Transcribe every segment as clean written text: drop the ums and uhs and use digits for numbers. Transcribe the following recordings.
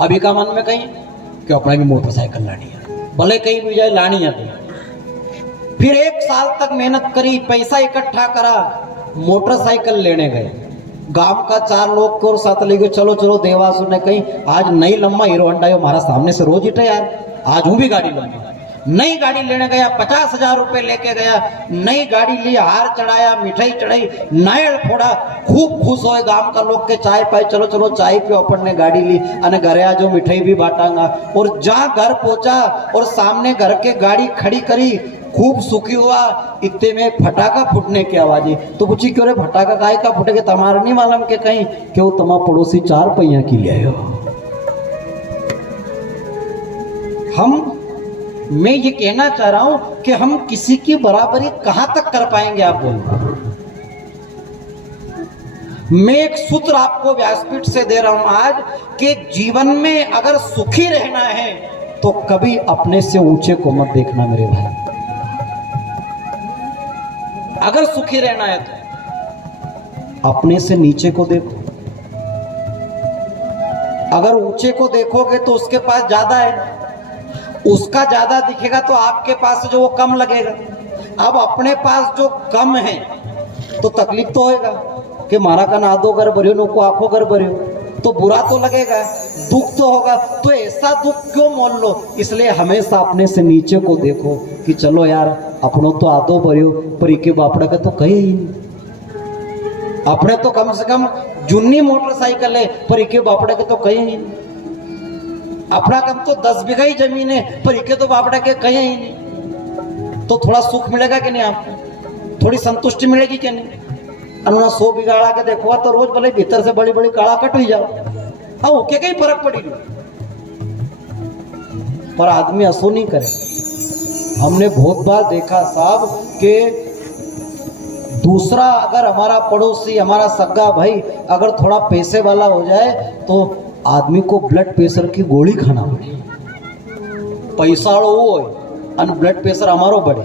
अभी का मन में कहीं कि अपने भी मोटरसाइकिल लानी है, भले कहीं भी जाए लानी है। फिर 1 साल तक मेहनत करी, पैसा इकट्ठा करा, मोटरसाइकिल लेने गए। गांव का 4 लोग को साथ ले गए, चलो चलो देवासुर ने कहीं आज नई लम्बा हीरो होंडा हमारा सामने से रोज हिटे यार, आज हूं भी गाड़ी लूंगा। नई गाड़ी लेने गया, 50,000 रुपए लेके गया, नई गाड़ी ली, हार चढ़ाया, मिठाई चढ़ाई, नायल फोड़ा, खूब खुश होए गांव का लोग के चाय पाए, चलो चलो चाय पियो, अपन ने गाड़ी ली अने घरे आ जो मिठाई भी बांटांगा। और जहां घर पहुंचा और सामने घर के गाड़ी खड़ी करी, खूब सुखी हुआ, इतने में फटाका फूटने की आवाज आई। तो पूछी क्यों रे फटाका काय का फूटेगे, तुम्हारा नहीं मालूम के कहीं क्यों तमा पड़ोसी 4 पहिया की ले आयो। मैं ये कहना चाह रहा हूं कि हम किसी की बराबरी कहां तक कर पाएंगे, आप बोलो। मैं एक सूत्र आपको व्यासपीठ से दे रहा हूं आज कि जीवन में अगर सुखी रहना है तो कभी अपने से ऊंचे को मत देखना मेरे भाई। अगर सुखी रहना है तो अपने से नीचे को देखो। अगर ऊंचे को देखोगे तो उसके पास ज्यादा है, उसका ज्यादा दिखेगा तो आपके पास जो वो कम लगेगा। अब अपने पास जो कम है तो तकलीफ तो होएगा कि मारा का नादो कर भरियो नो को आंखों कर भरियो, तो बुरा तो लगेगा, दुख तो होगा। तो ऐसा दुख क्यों मोल लो, इसलिए हमेशा अपने से नीचे को देखो कि चलो यार अपनों तो आदो भरियो पर इके बापड़ा का तो कहे ही नहीं। अपने तो कम से कम जुन्नी मोटरसाइकिल है पर इके बापड़ा के तो कहे ही नहीं। अपना कम तो 10 बीघा ही जमीन है पर इके तो बापड़ा के कहे ही नहीं। तो थोड़ा सुख मिलेगा कि नहीं आपको, थोड़ी संतुष्टि मिलेगी कि नहीं। अनुना 100 बीघा आड़ा के देखो तो रोज भले भीतर से बड़ी बड़ी काला कट हुई जाओ, हाँ ओके कहीं फर्क पड़ी नहीं। पर आदमी असो नहीं करे। हमने बहुत बार देखा साहब कि दूसरा अगर हमारा पड़ोसी, हमारा सगा भाई अगर थोड़ा पैसे वाला हो जाए तो आदमी को ब्लड प्रेशर की गोली खाना पड़े। पैसा वो और ब्लड प्रेशर हमारो बढ़े।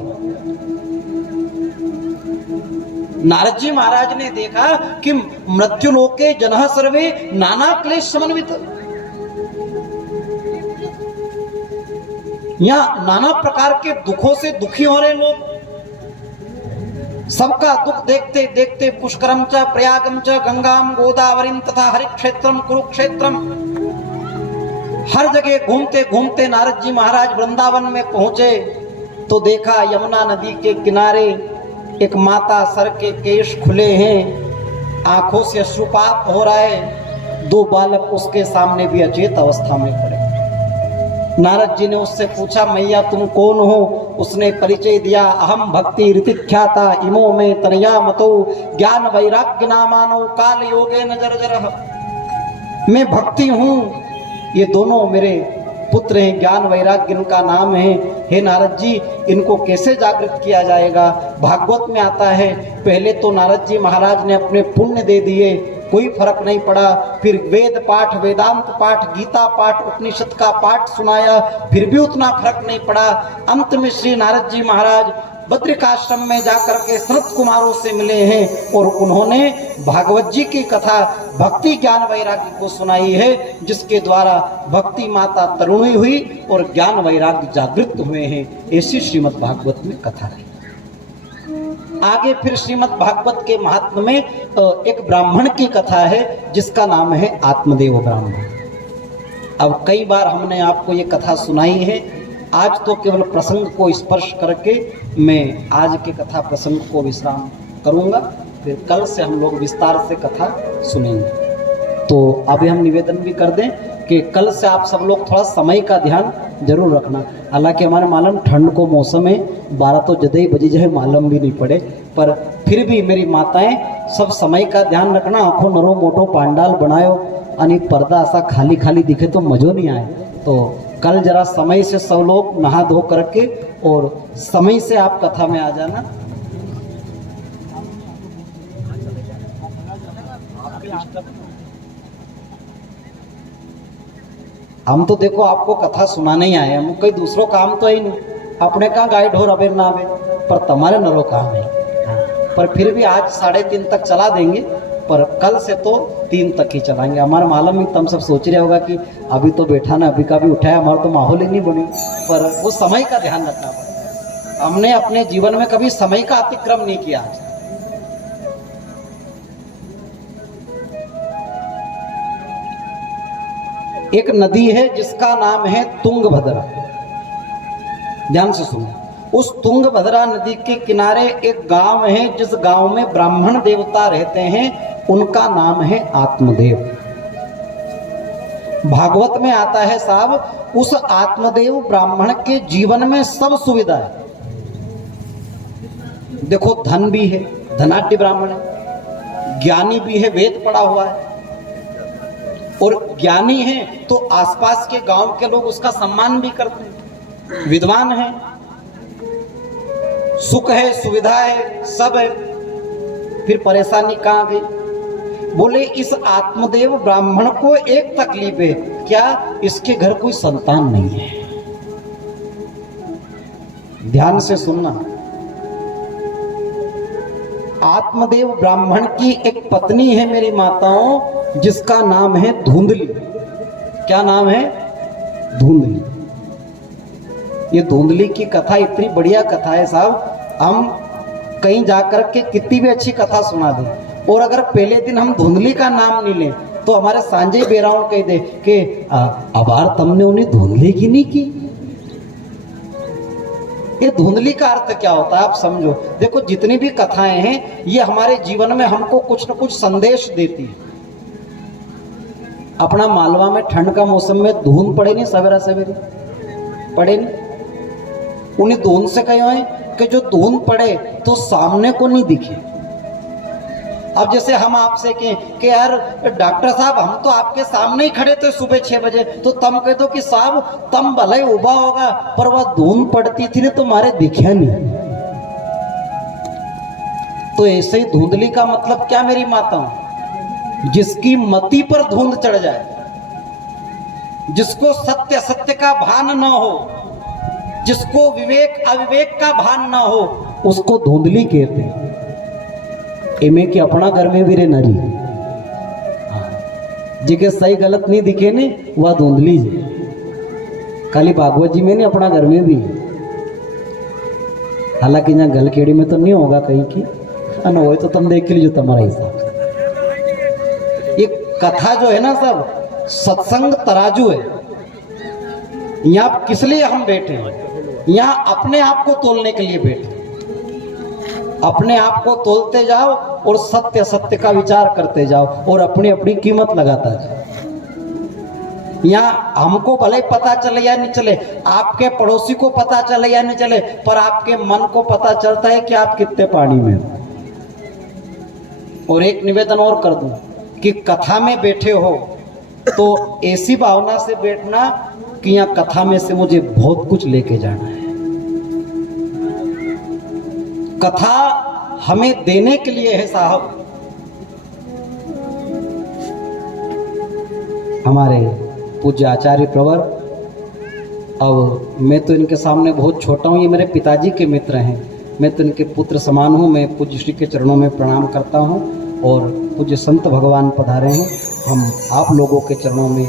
नारद जी महाराज ने देखा कि मृत्यु लोके जनः सर्वे नाना क्लेश समन्वित, यहां नाना प्रकार के दुखों से दुखी हो रहे लोग। सबका दुख देखते देखते पुष्करम च प्रयागम च गंगाम गोदावरीम तथा हरिक्षेत्रम कुरुक्षेत्रम, हर जगह घूमते घूमते नारद जी महाराज वृंदावन में पहुंचे तो देखा यमुना नदी के किनारे एक माता, सर के केश खुले हैं, आंखों से अश्रुपात हो रहा है, 2 बालक उसके सामने भी अचेत अवस्था में पड़े। नारद जी ने उससे पूछा मैया तुम कौन हो। उसने परिचय दिया, अहम भक्ति ऋतिख्याता इमो में तनया मतो ज्ञान वैराग्य नामानो काल योगे नजर जरह। मैं भक्ति हूं, ये दोनों मेरे पुत्र हैं, ज्ञान वैराग्य इनका नाम है। हे नारद जी इनको कैसे जागृत किया जाएगा। भागवत में आता है पहले तो नारद जी महाराज ने अपने पुण्य दे दिए, कोई फर्क नहीं पड़ा। फिर वेद पाठ, वेदांत पाठ, गीता पाठ, उपनिषद का पाठ सुनाया, फिर भी उतना फर्क नहीं पड़ा। अंत में श्री नारद जी महाराज बद्रिकाश्रम में जाकर के सनत कुमारों से मिले हैं और उन्होंने भागवत जी की कथा भक्ति ज्ञान वैराग्य को सुनाई है, जिसके द्वारा भक्ति माता तरुणी हुई और ज्ञान वैराग्य जागृत हुए हैं। ऐसी श्रीमद् भागवत में कथा है। आगे फिर श्रीमद् भागवत के महात्म्य में एक ब्राह्मण की कथा है जिसका नाम है आत्मदेव ब्राह्मण। अब कई बार हमने आपको ये कथा सुनाई है, आज तो केवल प्रसंग को स्पर्श करके मैं आज के कथा प्रसंग को विश्राम करूंगा, फिर कल से हम लोग विस्तार से कथा सुनेंगे। तो अभी हम निवेदन भी कर दें कि कल से आप सब लोग थोड़ा समय का ध्यान जरूर रखना। हालांकि हमारे मालूम ठंड को मौसम है, 12 तो जदई बजी जाए मालूम भी नहीं पड़े, पर फिर भी मेरी माताएं सब समय का ध्यान रखना। आंखों नरो मोटो पांडाल बनायो अनि पर्दा ऐसा खाली खाली दिखे तो मजो नहीं आए। तो कल जरा समय से सब लोग नहा धो करके और समय से आप कथा में आ जाना। हम तो देखो आपको कथा सुनाने ही आए, हम कोई दूसरों काम तो ही नहीं, अपने कहाँ गाइड हो रबेर ना आवे, पर तुम्हारे नरो काम है। पर फिर भी आज 3:30 तक चला देंगे पर कल से तो 3 तक ही चलाएंगे। हमारे मालूम ही तुम सब सोच रहे होगा कि अभी तो बैठा ना, अभी का भी उठाया, हमारा तो माहौल ही नहीं बने, पर वो समय का ध्यान रखना पड़ेगा। हमने अपने जीवन में कभी समय का अतिक्रम नहीं किया। एक नदी है जिसका नाम है तुंगभद्रा, ध्यान से सुनो। उस तुंगभद्रा नदी के किनारे एक गांव है, जिस गांव में ब्राह्मण देवता रहते हैं, उनका नाम है आत्मदेव। भागवत में आता है साहब, उस आत्मदेव ब्राह्मण के जीवन में सब सुविधा है। देखो, धन भी है, धनाढ्य ब्राह्मण है, ज्ञानी भी है, वेद पढ़ा हुआ है, और ज्ञानी है तो आसपास के गांव के लोग उसका सम्मान भी करते हैं। विद्वान है, सुख है, सुविधा है, सब है, फिर परेशानी कहां गई? बोले इस आत्मदेव ब्राह्मण को एक तकलीफ है, क्या? इसके घर कोई संतान नहीं है। ध्यान से सुनना, आत्मदेव ब्राह्मण की एक पत्नी है मेरी माताओं, जिसका नाम है धुंधली। क्या नाम है? धुंधली। ये धुंधली की कथा इतनी बढ़िया कथा है साहब, हम कहीं जाकर के कितनी भी अच्छी कथा सुना दें, और अगर पहले दिन हम धुंधली का नाम नहीं लें तो हमारे सांझे बेराउन कह दे कि अबार तुमने उन्हें धुंधली की नहीं की। ये धुंधली का अर्थ क्या होता है आप समझो। देखो, जितनी भी कथाएं हैं ये हमारे जीवन में हमको कुछ न कुछ संदेश देती है। अपना मालवा में ठंड का मौसम में धुंध पड़े नहीं, सवेरा सवेरे पड़े नहीं। उन्हें धुंध से कहे हैं कि जो धुंध पड़े तो सामने को नहीं दिखे। अब जैसे हम आपसे कहें कि यार डॉक्टर साहब, हम तो आपके सामने ही खड़े थे सुबह 6 बजे, तो तुम कह दो कि साहब तुम भले ही उबा होगा, पर वह धुंध पड़ती थी ना, तुम्हारे दिखे नहीं। तो ऐसे ही धुंधली का मतलब क्या मेरी माताओं? जिसकी मति पर धुंध चढ़ जाए, जिसको सत्य सत्य का भान न हो, जिसको विवेक अविवेक का भान ना हो, उसको धुंधली कहते हैं। इमे कि अपना घर में भी रे नरी, जिके सही गलत नहीं दिखे ने वह धुंधली जी। खाली भागवत जी में नहीं, अपना घर में भी। हालांकि यहाँ गलखेड़ी में तो नहीं होगा कहीं की, हो तो तुम देख लीजिए तुम्हारा हिसाब। ये कथा जो है ना सब, सत्संग तराजू है। यहाँ किस लिए हम बैठे हैं? यहाँ अपने आप को तोलने के लिए बैठे। अपने आप को तोलते जाओ और सत्य सत्य का विचार करते जाओ और अपनी अपनी कीमत लगाता जाओ। यहाँ हमको भले पता चले या नहीं चले, आपके पड़ोसी को पता चले या नहीं चले, पर आपके मन को पता चलता है कि आप कितने पानी में हो। और एक निवेदन और कर दूं कि कथा में बैठे हो तो ऐसी भावना से बैठना कि यहाँ कथा में से मुझे बहुत कुछ लेके जाना है। कथा हमें देने के लिए है साहब। हमारे पूज्य आचार्य प्रवर, अब मैं तो इनके सामने बहुत छोटा हूँ, ये मेरे पिताजी के मित्र हैं, मैं तो इनके पुत्र समान हूँ। मैं पूज्य श्री के चरणों में प्रणाम करता हूँ और पूज्य संत भगवान पधारे हैं, हम आप लोगों के चरणों में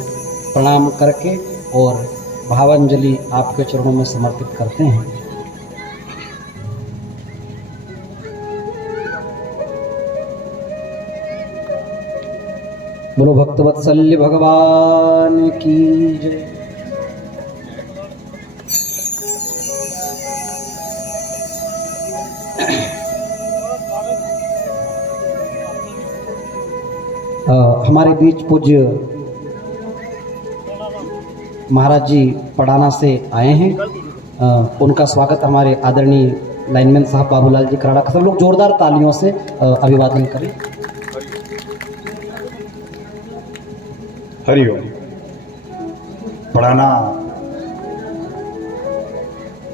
प्रणाम करके और भावांजलि आपके चरणों में समर्पित करते हैं। बोलो भक्तवत्सल्य भगवान की जय। हमारे बीच पूज्य महाराज जी पड़ाना से आए हैं, उनका स्वागत हमारे आदरणीय लाइनमैन साहब बाबूलाल जी कराड़ा, सब लोग जोरदार तालियों से अभिवादन करें। हरिओम। पड़ाना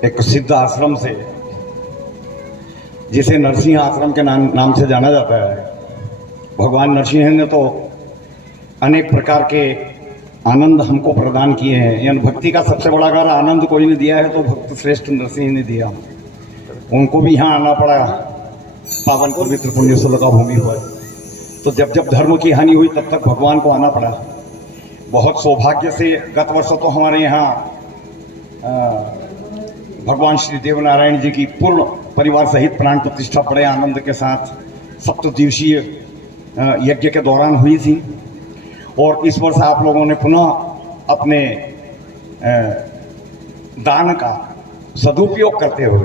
एक सिद्ध आश्रम से, जिसे नरसिंह आश्रम के नाम से जाना जाता है। भगवान नरसिंह ने तो अनेक प्रकार के आनंद हमको प्रदान किए हैं। यानी भक्ति का सबसे बड़ा अगर आनंद कोई ने दिया है तो भक्त श्रेष्ठ नरसिंह ने दिया। उनको भी यहाँ आना पड़ा, पावन पवित्र पुण्य सुलगा भूमि पर। तो जब जब धर्म की हानि हुई तब तक भगवान को आना पड़ा। बहुत सौभाग्य से गत वर्ष तो हमारे यहाँ भगवान श्री देवनारायण जी की पूर्ण परिवार सहित प्राण प्रतिष्ठा बड़े आनंद के साथ 7 दिवसीय यज्ञ के दौरान हुई थी। और इस वर्ष आप लोगों ने पुनः अपने दान का सदुपयोग करते हुए